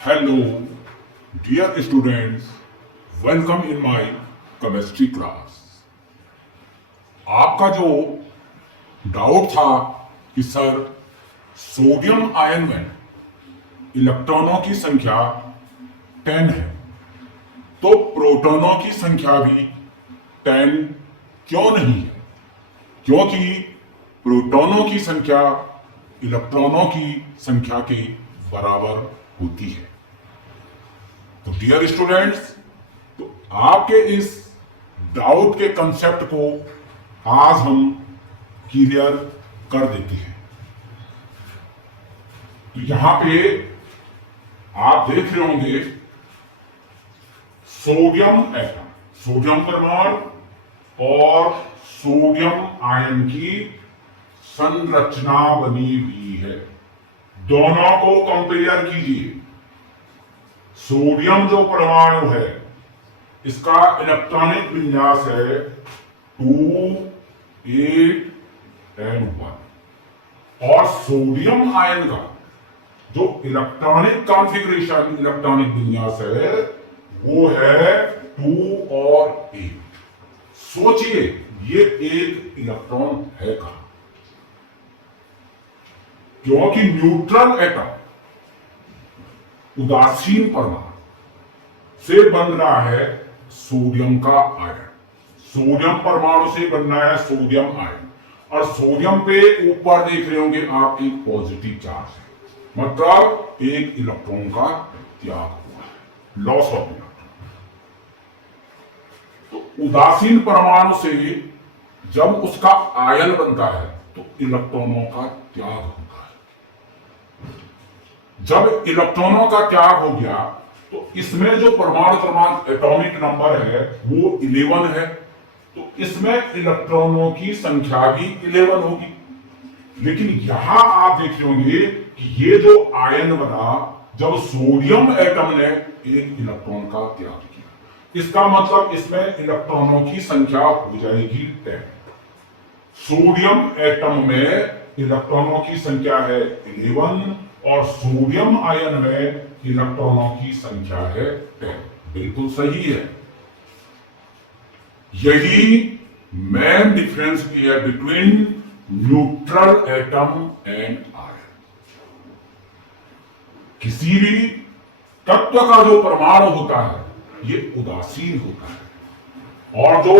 Hello, dear students, welcome in my chemistry class. आपका जो doubt था कि सर सोडियम आयन में इलेक्ट्रॉनों की संख्या 10 है, तो प्रोटॉनों की संख्या भी 10 क्यों नहीं है? क्योंकि प्रोटॉनों की संख्या इलेक्ट्रॉनों की संख्या के बराबर होती है। तो डियर स्टूडेंट्स, तो आपके इस डाउट के कंसेप्ट को आज हम क्लियर कर देते हैं। तो यहां पे आप देख रहे होंगे सोडियम एटम, सोडियम परमाणु और सोडियम आयन की संरचना बनी हुई है। दोनों को कंपेयर कीजिए। सोडियम जो परमाणु है इसका इलेक्ट्रॉनिक विन्यास है 2, 8 and 1 और सोडियम आयन का जो इलेक्ट्रॉनिक कॉन्फ़िगरेशन, इलेक्ट्रॉनिक विन्यास है वो है 2 और 8। सोचिए ये एक इलेक्ट्रॉन है कहां? क्योंकि न्यूट्रल एटम, उदासीन परमाणु से बन रहा है सोडियम का आयन। सोडियम परमाणु से बन रहा है सोडियम आयन और सोडियम पे ऊपर देख रहे होंगे आप एक पॉजिटिव चार्ज है, मतलब एक इलेक्ट्रॉन का त्याग हुआ है, लॉस ऑफ इलेक्ट्रॉन। तो उदासीन परमाणु से जब उसका आयन बनता है तो इलेक्ट्रॉनों का त्याग होता है। जब इलेक्ट्रॉनों का त्याग हो गया तो इसमें जो परमाणु क्रमांक, एटॉमिक नंबर है वो 11 है, तो इसमें इलेक्ट्रॉनों की संख्या भी 11 होगी। लेकिन यहां आप देख रहे होंगे कि ये जो आयन बना जब सोडियम एटम ने एक इलेक्ट्रॉन का त्याग किया, इसका मतलब इसमें इलेक्ट्रॉनों की संख्या हो जाएगी 10। सोडियम एटम में इलेक्ट्रॉनों की संख्या है 11 और सोडियम आयन में इलेक्ट्रॉनों की संख्या है 10। बिल्कुल सही है। यही मेन डिफरेंस भी है between neutral atom and ion. किसी भी तत्व का जो परमाणु होता है ये उदासीन होता है और जो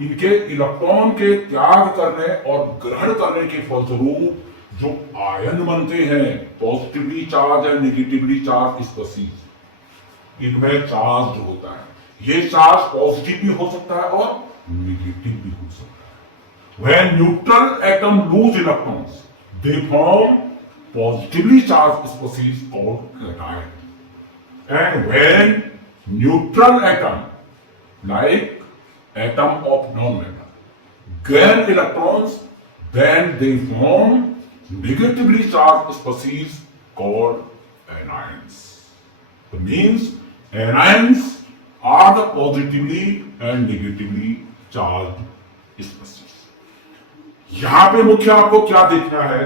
इनके इलेक्ट्रॉन के त्याग करने और ग्रहण करने के फलस्वरूप जो आयन बनते हैं, positively charge and negatively charge species, इनमें चार्ज होता है। ये चार्ज पॉजिटिव भी हो सकता है और नेगेटिव भी हो सकता है। When neutral atom lose electrons, they form positively charged species called cation. And when neutral atom, like atom of non-metal, gain electrons, then they form negatively charged species called anions. That means anions are the positively and negatively charged species. यहां पे मुख्य आपको क्या देखना है?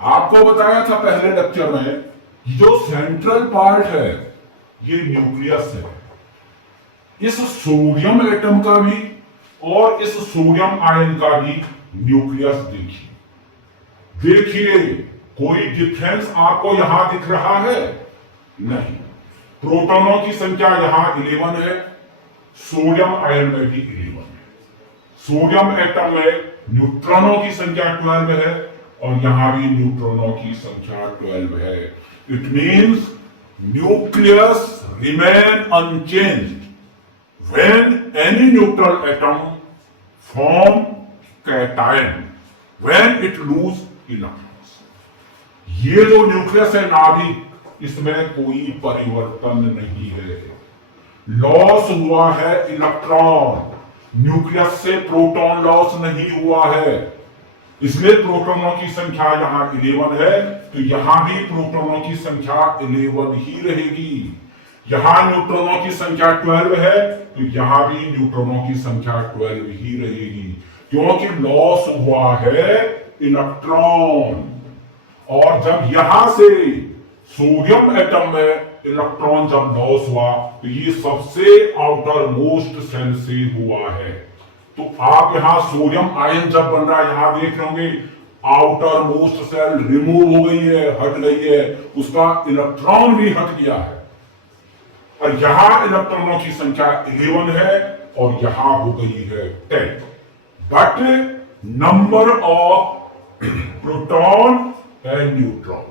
आपको बताया था पहले लेक्चर में, जो सेंट्रल पार्ट है ये न्यूक्लियस है। इस सोडियम एटम का भी और इस सोडियम आयन का भी न्यूक्लियस देखिए। देखिए कोई डिफरेंस आपको यहां दिख रहा है? नहीं। प्रोटॉनों की संख्या यहां 11 है, सोडियम आयन में भी 11 है। सोडियम एटम में न्यूट्रॉनों की संख्या 12 है और यहां भी न्यूट्रॉनों की संख्या 12 है। It means nucleus remain unchanged when any neutral atom form cation when it loose electrons. ये जो न्यूक्लियस है नाभिक, इसमें कोई परिवर्तन नहीं है। लॉस हुआ है इलेक्ट्रॉन, न्यूक्लियस से प्रोटॉन लॉस नहीं हुआ है। इसलिए प्रोटॉनों की संख्या यहां 11 है तो यहां भी प्रोटॉनों की संख्या 11 ही रहेगी। यहां न्यूट्रॉनों की संख्या 12 है तो यहां भी न्यूट्रॉनों की संख्या 12 ही रहेगी, क्योंकि लॉस हुआ है इलेक्ट्रॉन। और जब यहां से सोडियम एटम में इलेक्ट्रॉन जब लॉस हुआ तो ये सबसे आउटर मोस्ट सेल से हुआ है। तो आप यहां सोडियम आयन जब बन रहा है, यहां देख रहे होंगे आउटर मोस्ट सेल रिमूव हो गई है, हट गई है, उसका इलेक्ट्रॉन भी हट गया है और यहां इलेक्ट्रॉनों की संख्या 11 है और यहां हो गई है 10। But number of proton and neutron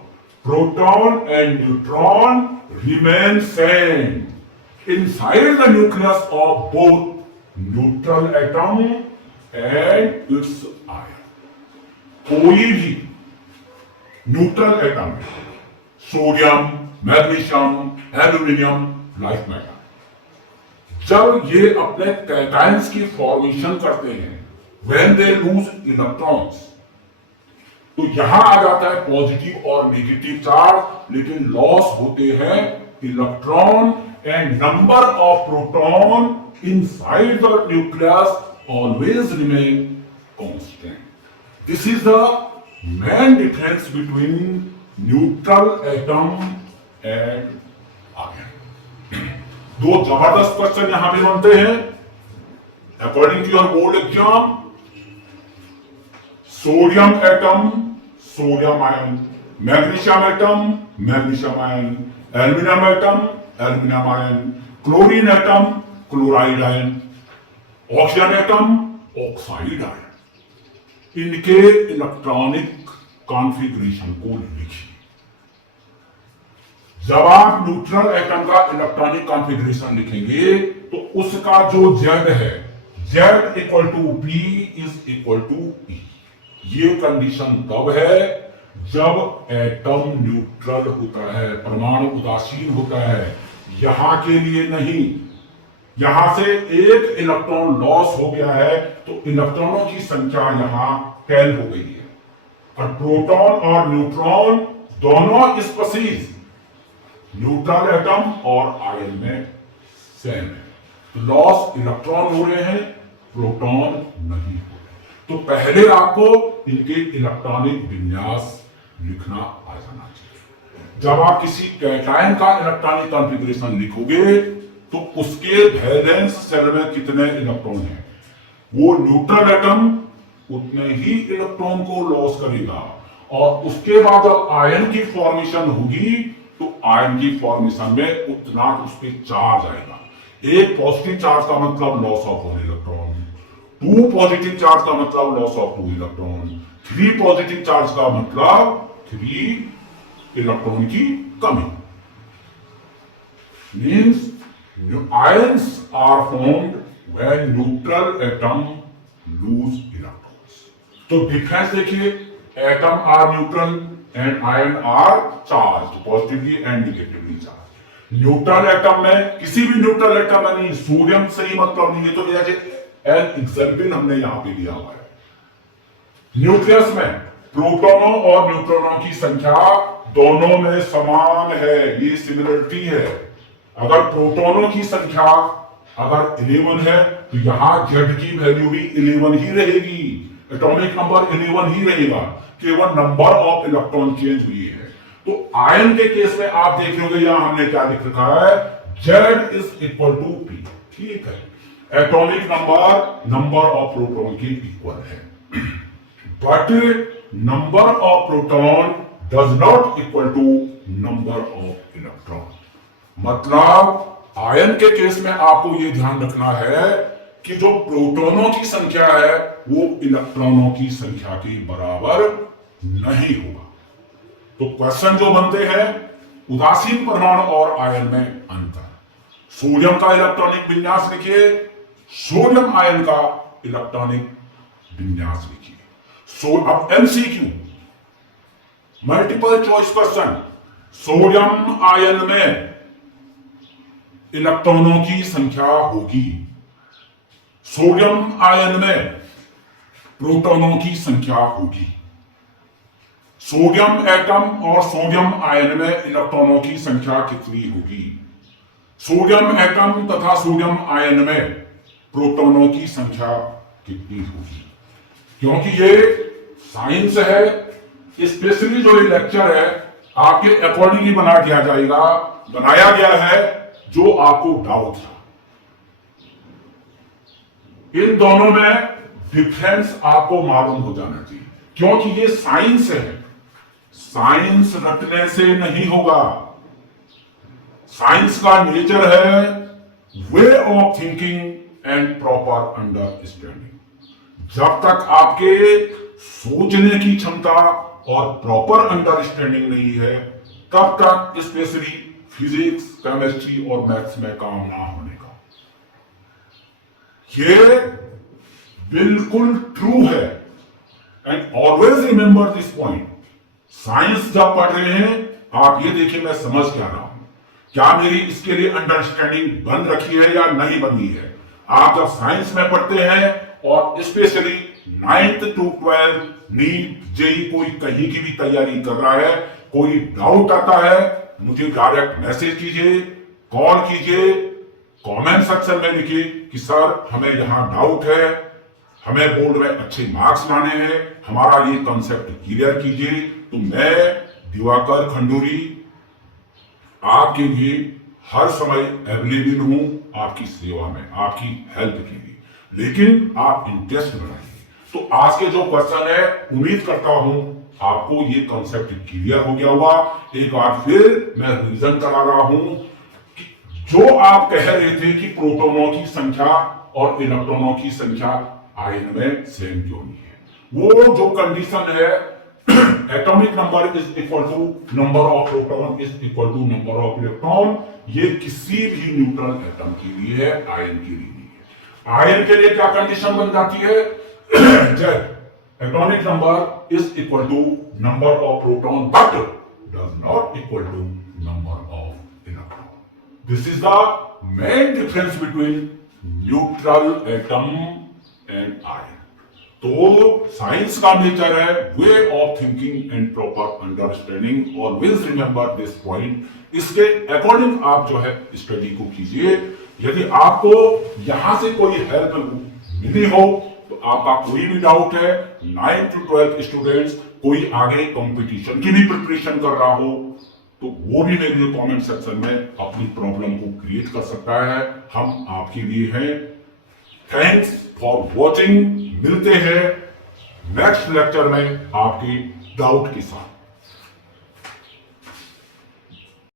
remain same inside the nucleus of both neutral atom and its ion। कोई भी neutral atom, sodium, magnesium, aluminium, light matter, जब ये अपने कैटायंस की फॉर्मेशन करते हैं, when they lose electrons, तो यहां आ जाता है पॉजिटिव और नेगेटिव चार्ज, लेकिन लॉस होते हैं electron and number of proton inside the nucleus always remain constant. This is the main difference between neutral atom and ion. दो जबरदस्त क्वेश्चन यहां भी बनते हैं according to your board exam. Sodium atom, sodium ion, magnesium atom, magnesium ion, aluminium atom, aluminium ion, chlorine atom, chloride ion, oxygen atom, oxide ion, इनके electronic configuration को लिखिए। जब आप न्यूट्रल एटम का इलेक्ट्रॉनिक कॉन्फ़िगरेशन लिखेंगे तो उसका जो जेड है, Z equal to B is equal to E. ये कंडीशन तब है जब एटम न्यूट्रल होता है, परमाणु उदासीन होता है। यहां के लिए नहीं, यहां से एक इलेक्ट्रॉन लॉस हो गया है तो इलेक्ट्रॉनों की संख्या यहां 10 हो गई है और प्रोटॉन और न्यूट्रॉन दोनों स्पीशीज न्यूट्रल एटम और आयन में सेम है। लॉस इलेक्ट्रॉन हो रहे हैं, प्रोटॉन नहीं हो रहे। तो पहले आपको इनके इलेक्ट्रॉनिक विन्यास लिखना आ जाना चाहिए। जब आप किसी कैटायन का इलेक्ट्रॉनिक कॉन्फ़िगरेशन लिखोगे तो उसके वैलेंस शेल में कितने इलेक्ट्रॉन हैं, वो न्यूट्रल एटम उतने ही इलेक्ट्रॉन को लॉस करेगा और उसके बाद जब आयन की फॉर्मेशन होगी तो आयन की फॉर्मेशन में उतना उस पर चार्ज आएगा। एक पॉजिटिव चार्ज का मतलब loss of 1 electron, 2 positive charge का मतलब loss of 2 electron, 3 positive charge का मतलब 3 इलेक्ट्रॉन की कमी। Means ions are formed when neutral atom lose electrons। तो डिफरेंस देखिए, atom are neutral and ion are charge, positively and negatively charge. Neutral atom में किसी भी न्यूट्रल एटम में नहीं, सोडियम से ही मतलब नहीं है, तो जैसे एन एग्जाम्पल हमने यहां पे दिया हुआ है। न्यूक्लियस में प्रोटॉनों और न्यूट्रॉनों की संख्या दोनों में समान है, ये सिमिलरिटी है। अगर प्रोटॉनों की संख्या अगर 11 है तो यहां जेड की वैल्यू भी 11 ही रहेगी, एटॉमिक नंबर 11 ही रहेगा, केवल नंबर ऑफ इलेक्ट्रॉन चेंज हुई है। तो आयन के केस में आप देख रहे होंगे यहां हमने क्या लिख रखा है, Z is equal to P. ठीक है, एटॉमिक नंबर ऑफ प्रोटॉन के इक्वल है, but number of proton does not equal to number of electron. मतलब आयन के केस में आपको यह ध्यान रखना है कि जो प्रोटॉनों की संख्या है वो इलेक्ट्रॉनों की संख्या के बराबर नहीं होगा। तो क्वेश्चन जो बनते हैं, उदासीन परमाणु और आयन में अंतर। सोडियम का इलेक्ट्रॉनिक विन्यास लिखिए, सोडियम आयन का इलेक्ट्रॉनिक विन्यास लिखिए। अब MCQ, multiple choice question. Sodium ion में इलेक्ट्रॉनों की संख्या होगी, सोडियम आयन में प्रोटॉनों की संख्या होगी। सोडियम एटम और सोडियम आयन में इलेक्ट्रॉनों की संख्या कितनी होगी? सोडियम एटम तथा सोडियम आयन में प्रोटॉनों की संख्या कितनी होगी? क्योंकि ये साइंस है, स्पेशली जो ये लेक्चर है आपके अकॉर्डिंग ही बनाया गया है जो आपको डाउट था। इन दोनों में डिफरेंस आपको मालूम हो जाना चाहिए, क्योंकि ये साइंस है। साइंस रटने से नहीं होगा। साइंस का नेचर है way of thinking and proper understanding. जब तक आपके सोचने की क्षमता और प्रॉपर अंडरस्टैंडिंग नहीं है, तब तक स्पेशली फिजिक्स, केमिस्ट्री और मैथ्स में काम ना होने का। ये बिल्कुल ट्रू है। And always remember this point. Science जब पढ़ रहे हैं, आप ये देखिए मैं समझ क्या रहा हूं, क्या मेरी इसके लिए अंडरस्टैंडिंग बन रखी है या नहीं बनी है। आप जब साइंस में पढ़ते हैं और specially 9th to 12 NEET, JEE, कोई कहीं की भी तैयारी कर रहा है, कोई डाउट आता है, मुझे डायरेक्ट मैसेज कीजिए, कॉल कीजिए, कमेंट सेक्शन में लिखिए कि सर हमें यहां डाउट है, हमें बोर्ड में अच्छे मार्क्स लाने हैं, हमारा ये कॉन्सेप्ट क्लियर कीजिए। तो मैं दिवाकर खंडूरी आपके लिए हर समय अवेलेबल हूं, आपकी सेवा में, आपकी हेल्प के लिए। लेकिन आप इंटरेस्ट बनाइए। तो आज के जो क्वेश्चन है, उम्मीद करता हूं आपको ये कॉन्सेप्ट क्लियर हो गया होगा। एक बार फिर मैं रिवीजन करा रहा हूं कि जो आप कह रहे थे कि प्रोटॉनों की संख्या और इलेक्ट्रॉनों की संख्या आयन में सेम क्यों नहीं है, वो जो कंडीशन है atomic number is equal to number of proton is equal to number of electron, ये किसी भी न्यूट्रल एटम के लिए है, आयन के लिए नहीं है। आयन के लिए क्या कंडीशन बन जाती है, जब atomic number is equal to number of proton but does not equal to number of electron. This is the main difference between neutral atom and ion. तो साइंस का नेचर है way of thinking and proper understanding. Always remember this point. इसके according आप जो है study को कीजिए। यदि आपको यहां से कोई हेल्प मिली हो, तो आपका कोई भी डाउट है, 9th to 12th स्टूडेंट्स, कोई आगे कंपटीशन की भी प्रिपरेशन कर रहा हो, तो वो भी मेरे लिए कमेंट सेक्शन में अपनी प्रॉब्लम को क्रिएट कर सकता है। हम आपके लिए हैं। Thanks for watching. मिलते हैं नेक्स्ट लेक्चर में आपकी डाउट के साथ।